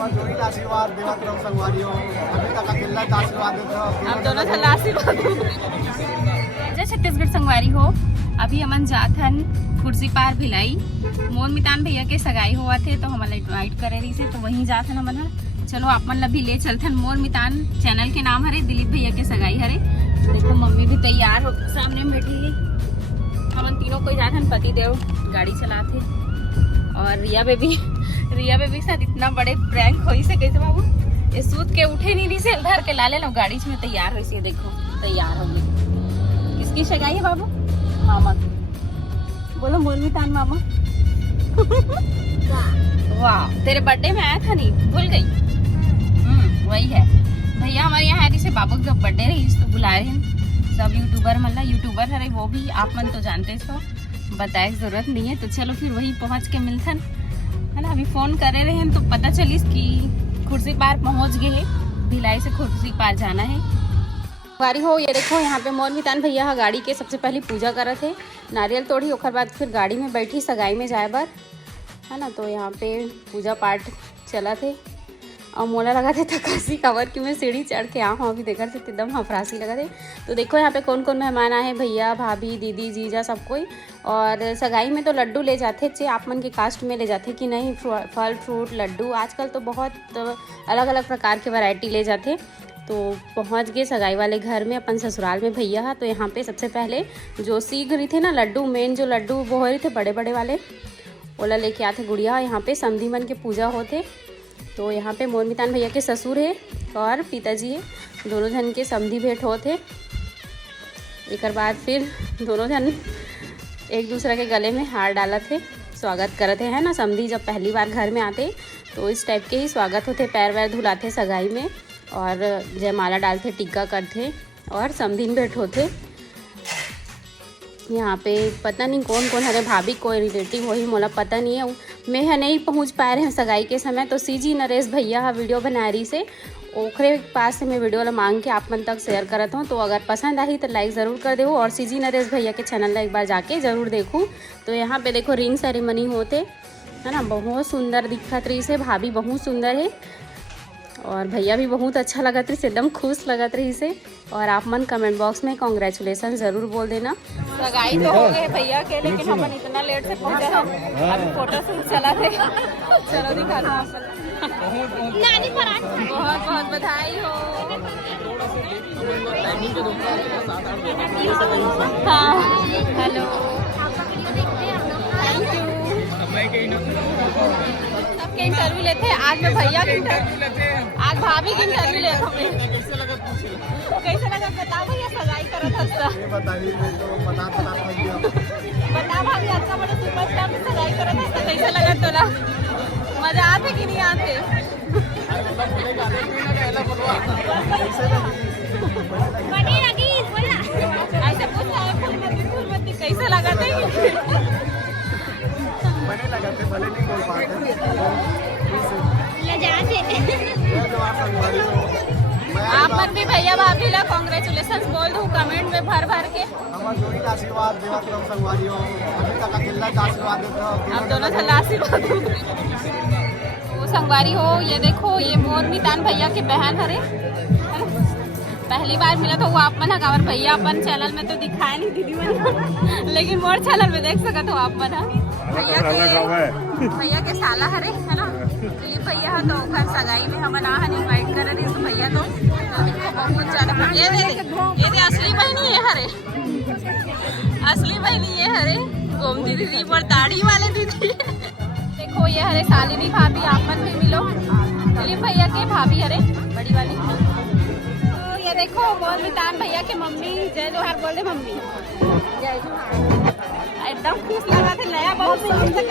आशीर्वाद देवत रहो संगवारियों, अभी तक अकेला आशीर्वाद देते रहो। आप दोनों थल्ला आशीर्वाद जय छत्तीसगढ़ संगवारी हो। अभी हमन जात हन कुर्सी पार भिलाई, मोर मितान भैया के सगाई हुआ थे तो हमन इनवाइट करे रही से, तो वहीं जात हन हमन ह। चलो आप मन ला भी ले चलथन। मोर मितान चैनल के नाम हरे, दिलीप भैया के सगाई हरे। देखो मम्मी भी तैयार हो सामने में बैठी है। हमन तीनों कोई जात हन, पति देव गाड़ी चलाते और रिया बेबी के साथ इतना बड़े प्रैंक होई से कैसे बाबू ये सूत के उठे नहीं रही से धर के लाले लो गाड़ी में तैयार हुई से। देखो तैयार हो गई। किसकी सगाई है बाबू? मामा की। बोलो मोर मितान मामा। वाह, तेरे बर्थडे में आया था नहीं, भूल गई? वही है भैया हमारे यहाँ है जिसे बाबू का बर्थडे रही तो बुलाए हैं सब यूट्यूबर, मतलब यूट्यूबर है वो भी आप मन तो जानते सो, बताए जरूरत नहीं है। तो चलो फिर वही पहुँच के मिलथन है ना। अभी फोन करे रहे हैं तो पता चलिस कि खुर्सी पार पहुँच गए है, भिलाई से खुर्सी पार जाना है। गाड़ी हो ये देखो, यहाँ पे मोर मितान भैया गाड़ी के सबसे पहले पूजा करे थे, नारियल तोड़ी, ओकर बाद फिर गाड़ी में बैठी सगाई में जाए बर है ना। तो यहाँ पे पूजा पाठ चला थे और मोला लगा थे थकासी कवर कि मैं सीढ़ी चढ़ के आऊँ। अभी देखा थे एकदम हफरासी लगा थे। तो देखो यहाँ पे कौन कौन मेहमान आए, भैया भाभी दीदी जीजा सब कोई। और सगाई में तो लड्डू ले जाते चे, आप मन के कास्ट में ले जाते कि नहीं, फल फ्रूट लड्डू आजकल तो बहुत अलग अलग प्रकार के वैरायटी ले जाते। तो पहुंच गए सगाई वाले घर में अपन ससुराल में भैया। तो यहाँ पे सबसे पहले जो सीख रही थे ना लड्डू, मेन जो लड्डू वो रहे थे बड़े बड़े वाले, ओला लेके आते गुड़िया। यहाँ पे समधी मन के पूजा होते। तो यहाँ पे मोर मितान भैया के ससुर है और पिताजी है, दोनों जन के समधी भेंट होते। एक बाद फिर दोनों जन एक दूसरे के गले में हार डाला थे, स्वागत करते हैं ना। समधी जब पहली बार घर में आते तो इस टाइप के ही स्वागत होते, पैर वैर धुलाते सगाई में और जयमाला डालते, टिक्का करते और समधीन भेंट होते। यहाँ पे पता नहीं कौन कौन हरे, भाभी कोई रिलेटिव हो ही मोला पता नहीं है, मैं है नहीं पहुँच पाए रहे हैं सगाई के समय। तो सीजी नरेश भैया वीडियो बना रही से, ओखरे पास से मैं वीडियो ला मांग के आप मन तक शेयर करत हूँ। तो अगर पसंद आई तो लाइक ज़रूर कर दो और सीजी नरेश भैया के चैनल ला एक बार जाके ज़रूर देखूँ। तो यहाँ पे देखो रिंग सेरेमनी होते है ना, बहुत सुंदर दिखत रही से, भाभी बहुत सुंदर है और भैया भी बहुत अच्छा लगत रही से, एकदम खुश लगत रही से। और आप मन कमेंट बॉक्स में कांग्रेचुलेसन ज़रूर बोल देना। सगाई तो हो गए भैया के, लेकिन हम इतना लेट से पहुंचे हैं, अभी फोटो शूट चला थे। चलो दिखा दो बहुत बहुत बधाई हो। हाँ हेलो, थैंक यू। सबके इंटरव्यू लेते हैं, आज मैं भैया के आज भाभी की इंटरव्यू ले रहा हूँ। कैसे लगा बता भैया सगाई करत हस्ता? बता भाभी अच्छा बड़े सुपरस्टार में सगाई करत हस्ता, कैसे लगा तोला? मजा आते कि नहीं आते? ऐसे पूछ कैसे लगा था? आप मन भी भैया भाभी ला कांग्रेचुलेशन बोल दो कमेंट में भर भर के। आशीर्वाद देवत रहो संगवारियों, अभी तक अकेला आशीर्वाद देते रहो। आप दोनों थल्ला आशीर्वाद वो संगवारी हो ये देखो, ये मोर मितान भैया के बहन हरे, पहली बार मिला तो वो आप मन है। और भैया अपन चैनल में तो दिखाया नहीं दीदी मन, लेकिन मोर चैनल में देख सकते हो आप मन है। भैया के साला हरे है ना, दिलीप भैया तो घर सगाई में हम इनवाइट कर रहे तो भैया तो बहुत ज्यादा ये दे असली बहनी है हरे, असली बहनी है हरे, गोमती दीदी पर दाढ़ी वाले दीदी। देखो ये हरे शालिनी भाभी, आप मन भी मिलो, दिलीप भैया के भाभी हरे बड़ी वाली। तो ये देखो मोर मितान भैया के मम्मी, जय जोहार बोल दे मम्मी, जय जोहार। एकदम खुश लगा थे, नया बहुत टमाटर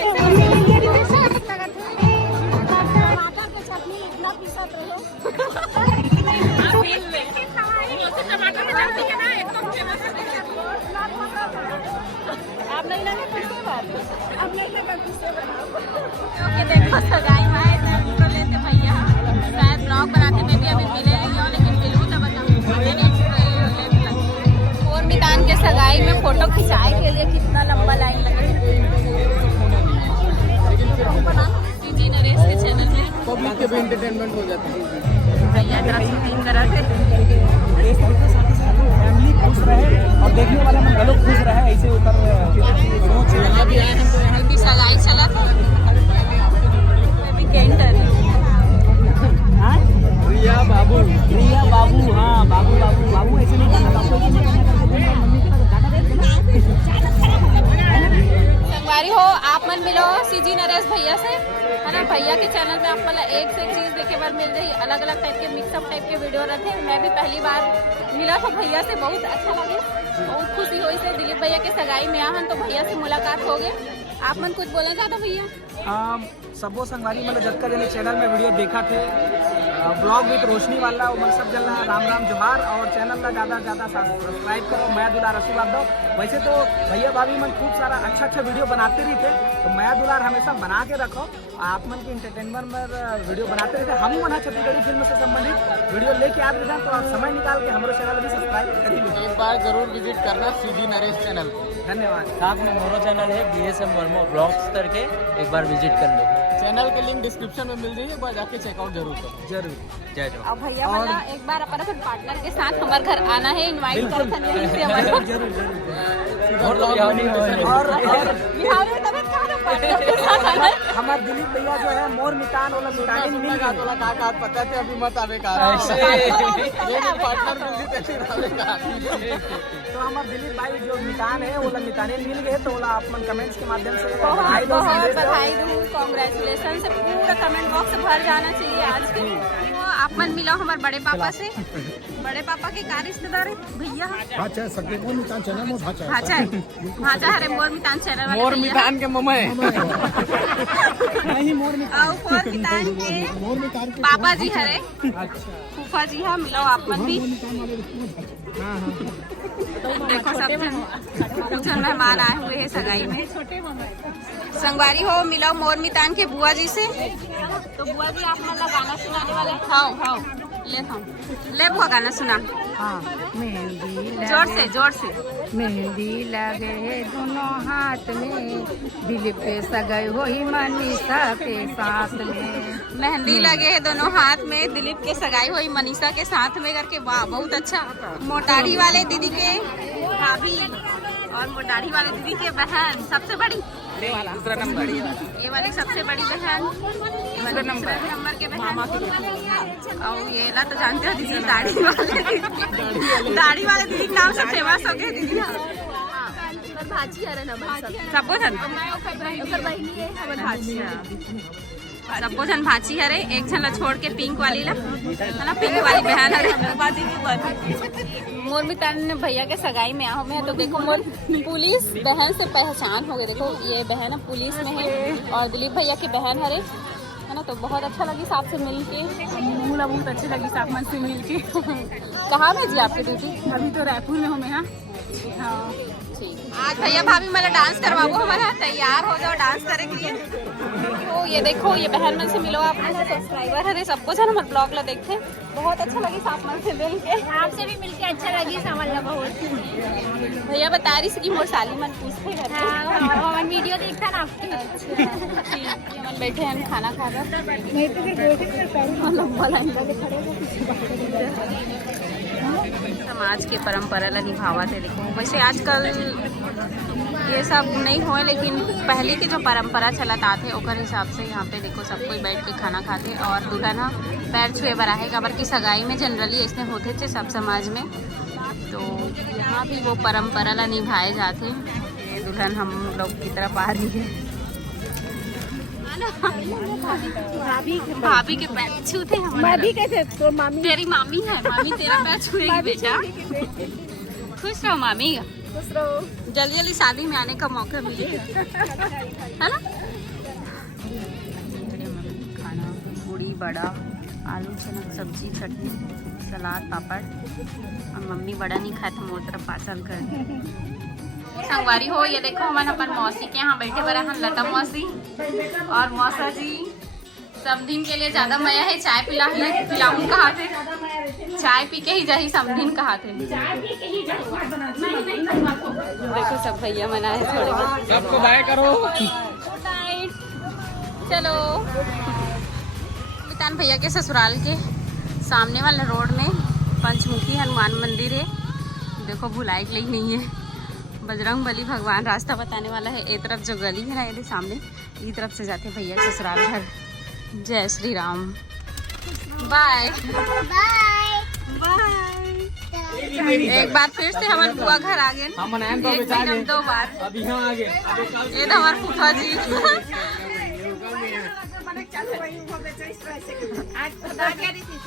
के चटनी इतना पीसत रहो। आप नहीं लगे किससे बात? अब नहीं लगा किससे बनाओ। देखो सगाई में फोटो लेते भैया, शायद ब्लॉग बनाते में भी अभी मिले नहीं हो, लेकिन मिलूँ तो बताऊँ। मोर मितान के सगाई में फोटो खिंचाए के लिए कितना लंबा लाइन लगा। सीजी नरेश के चैनल में पब्लिक के भी एंटरटेनमेंट हो जाता है। भैया जरा शूटिंग करा थे। फैमिली खुश रहे और देखने वाला मन लोग खुश रहे, ऐसे ऊपर सोच अभी आए हम तो यहाँ की सगाई चला था वीकेंड रिया बाबू, हाँ बाबू ऐसे नहीं करना, बाबू ऐसे नहीं करना। संगवारी हो आप मन मिलो सीजी नरेश भैया से, है ना। भैया के चैनल में आप मतलब एक से एक चीज देखे बार मिल रही, अलग अलग टाइप के मिक्सअप टाइप के वीडियो रहते हैं। मैं भी पहली बार मिला था भैया से, बहुत अच्छा लगे, बहुत खुशी हुई से। दिलीप भैया के सगाई में आहन तो भैया से मुलाकात हो गई। आप मन कुछ बोलना चाहते भैया? सबो संगवारी मतलब जब का चैनल में वीडियो देखा थे, ब्लॉग विद रोशनी वाला वो सब जल राम राम जोहार, और चैनल का ज़्यादा से ज़्यादा सब्सक्राइब करो, माया दुलार आशीर्वाद दो। वैसे तो भैया भाभी मन खूब सारा अच्छा वीडियो बनाते रहते, तो माया दुलार हमेशा बना के रखो। आप मन के इंटरटेनमेंट में वीडियो बनाते रहते, हम मन छत्तीसगढ़ी फिल्म से संबंधित वीडियो लेके आते रहते, तो समय निकाल के हमारे चैनल भी सब्सक्राइब कर लीजिए। एक बार जरूर विजिट करना सीजी नरेश चैनल को। धन्यवाद। साथ में मोरो चैनल है BSM वर्मा ब्लॉग्स करके, एक बार विजिट कर लो। चैनल के लिंक डिस्क्रिप्शन में मिल जाएगी, एक बार जाके चेकआउट जरूर करो। जरूर। जय जवान। अब भैया वाला एक बार अपना पार्टनर के साथ हमारे घर आना है, इनवाइट कर हमारे दिलीप भैया जो है मोर मितान वाला मितान मिल गया, का पता थे अभी मत आवे का पार्टनर तो हमारे दिलीप भाई जो मितान है वो मिताने मिल गए, तो आप मन कमेंट्स के माध्यम से बहुत बहुत बधाई दूँ, कॉन्ग्रेचुलेसन से पूरा कमेंट बॉक्स भर जाना चाहिए आज के। वो आप मन मिला हमारे बड़े पापा से, बड़े पापा के का रिश्तेदार है भैया, भाचा है हरे मोर मितान चैनल वाले मोर मितान के मम्मा है नहीं मोर मितान के पापा जी हरे, फूफा जी हाँ, मिलो आप मन भी। देखो सब जन मेहमान आए हुए हैं सगाई में। संगवारी हो मिलो मोर मितान के बुआ जी से, तो बुआ जी आप मतलब गाना सुनाने वाले? हाँ ले बुआ गाना सुना। मेहंदी जोर से मेहंदी लगे दोनों हाथ में, दिल पे सगाई हो ही मनीषा के साथ में। मेहंदी लगे है दोनों हाथ में, दिलीप के सगाई हुई मनीषा के साथ में करके। वाह बहुत अच्छा। मोटाढ़ी वाले दीदी के भाभी और मोटाढ़ी वाले दीदी के बहन सबसे बड़ी, दूसरा नंबर, ये वाली सबसे बड़ी बहन, दूसरे नंबर के बहन। और ये ला तो जानते हो दीदी दाढ़ी वाले दीदी नाम से फेमस हो गए दीदी। सबको जन सबको जन भाची हरे, एक जन ला छोड़ के पिंक वाली ला, है ना, पिंक वाली बहन हरे। मोर मितान भैया के सगाई में आओ मैं, तो देखो मोर पुलिस बहन से पहचान हो गई। देखो ये बहन पुलिस में है और दिलीप भैया की बहन हरे, है ना। तो बहुत अच्छा लगी साथ से मिल के, बहुत अच्छी लगी साथ मन से मिल के। कहाँ में जी आपकी ड्यूटी? अभी तो रायपुर में हूँ मैं। हाँ ठीक। आज भैया भाभी मतलब डांस करवाओ, हमारा तैयार हो जाओ डांस करे के लिए। तो ये देखो ये बहन मन से मिलो, आप सब्सक्राइबर है सबको जो हमारे ब्लॉग ला देखते, बहुत अच्छा लगी साथ मन से मिल के। आपसे भी मिल के अच्छा लगी सामान लगा बहुत। भैया बता रही कि मोर साली मन पूछते रहते, वीडियो देखता ना आपके। ठीक मन बैठे हैं खाना खाकर, समाज के परंपरा ला निभावा थे। देखो वैसे आजकल ये सब नहीं हो, लेकिन पहले के जो परंपरा चलत आते ओकर हिसाब से यहाँ पे देखो सब कोई बैठ के खाना खाते और दुल्हन पैर छुए बर आहेगा, बल्कि सगाई में जनरली ऐसे होते थे सब समाज में। तो यहाँ भी वो परंपरा ला निभाए जाते। ये दुल्हन हम लोग की तरफ आ रही है, भाभी के पैर छूते हैं। भाभी कैसे? तो मामी तेरी मामी है, मामी तेरा पैर छुएगी बेटा। खुश रहो मामी, खुश रहो, जल्दी जल्दी शादी में आने का मौका मिले, है ना। खाना पूड़ी बड़ा आलू चना सब्जी चटनी सलाद पापड़, और मम्मी बड़ा नहीं खाते, मोर तरफ पाचल कर। संगवारी हो ये देखो हमारे अपन मौसी के यहाँ बैठे बड़ा हम लता मौसी और मौसा जी। समधिन के लिए ज्यादा मया है, चाय पिलाऊं कहा थे, चाय पी के ही जाही समधिन कहा थे। देखो सब भैया मना है थोड़े बहुत, सबको बाय करो। चलो कप्तान भैया के ससुराल के सामने वाले रोड में पंचमुखी हनुमान मंदिर है। देखो भुलाई के लिए नहीं है, बजरंग बली भगवान रास्ता बताने वाला है। एक तरफ जो गली है ना ये सामने, ये तरफ से जाते भैया ससुराल घर। जय श्री राम। Bye bye. एक बार फिर से हमारे बुआ घर आ गए, हम मनाएं तो एक महीने में 2 बार। अब यहाँ आ गए। ये तो हमारे फूफा जी।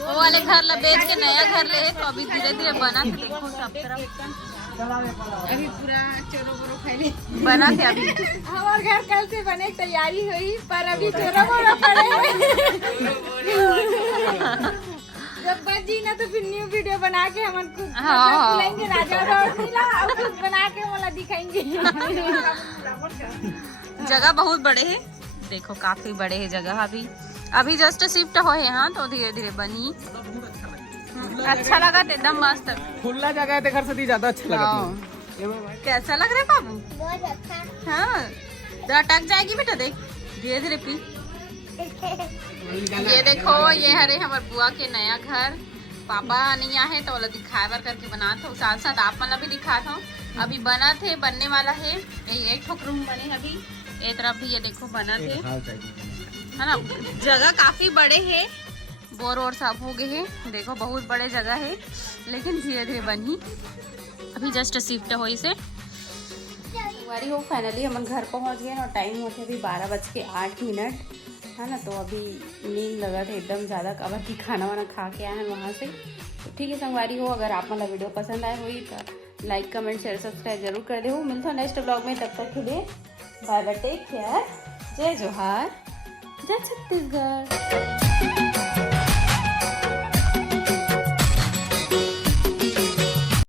वो वाले घर ला बेच के नया घर ले, तो अभी धीरे धीरे बना थे। देखो सब तरफ अभी पूरा चोरो बोरो फैले बना थे। अभी हमारे घर कल से बने तैयारी हुई, पर अभी चोरा बोरा पड़े। जब बची ना तो फिर न्यू वीडियो बना के हम बुलाएंगे राजा मिला और खुद बना के वाला दिखाएंगे। जगह बहुत बड़े है, देखो काफी बड़े है जगह। अभी जस्ट शिफ्ट हो है, हाँ तो धीरे धीरे बनी। अच्छा लगा तो एकदम मस्त खुला जगह है, घर से ज्यादा अच्छा लगा। कैसा लग रहा है बाबू? बहुत अच्छा। हाँ जरा टक जाएगी बेटा, देख धीरे धीरे पी। ये देखो ये हरे हमारे बुआ के नया घर। पापा नहीं आए तो दिखाए बार करके बना था, साथ साथ आप मतलब भी दिखा था। अभी बना थे, बनने वाला है। एक ठोक रूम बने अभी, एक तरफ भी ये देखो बना थे, है ना। जगह काफी बड़े है, बोर और साफ हो गए हैं। देखो बहुत बड़े जगह है, लेकिन धीरे धीरे बनी। अभी जस्ट शिफ्ट हो इसे हमारी हो। फाइनली हम घर पहुंच गए और टाइम होते अभी 12:08, है ना। तो अभी नींद लगा था एकदम ज़्यादा। अब अभी खाना वाना खा के आए हैं वहाँ से। तो ठीक है संगवारी हो, अगर आप मतलब वीडियो पसंद आए हुई तो लाइक कमेंट शेयर सब्सक्राइब जरूर कर दे। मिलता हूँ नेक्स्ट ब्लॉग में, तब तक के लिए बाय बाय, टेक केयर, जय जोहार, जय छत्तीसगढ़।